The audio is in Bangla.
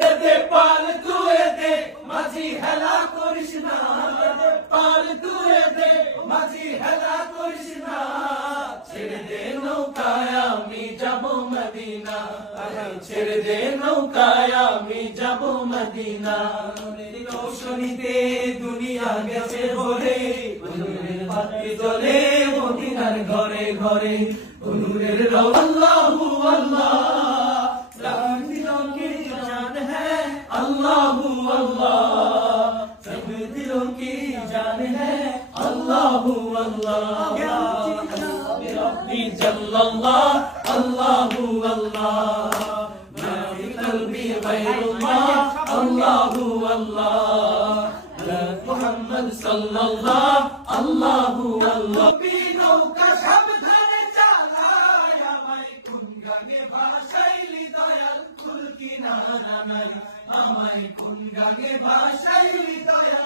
দে দে পাল তুই দে মাঝি হেলা করিস না পাল তুই দে মাঝি হেলা করিস না ছেড়ে দে নৌকায় আমি যাব মদিনা ছেড়ে দে নৌকায় আমি যাব মদিনা রোশনীতে দুনিয়া গেছে ভরে নূরের বাতি জ্বলে মদিনার ঘরে ঘরে নূরের আল্লাহু আল্লাহ सब दिलों की जान है अल्लाहू अल्लाह सब दिलों की जान है अल्लाहू अल्लाह रब्बी जल्लल्लाह अल्लाहू अल्लाह मा फी क़ल्बी गैरुल्लाह अल्लाहू अल्लाह या मुहम्मद सल्लल्लाह अल्लाहू अल्लाह बीनों का सावधान चालाया मैं कुंगागे भाषाइली দয়াল কুল কিনারা নাই আমায় কোন গাগে ভাষাইলি দয়াল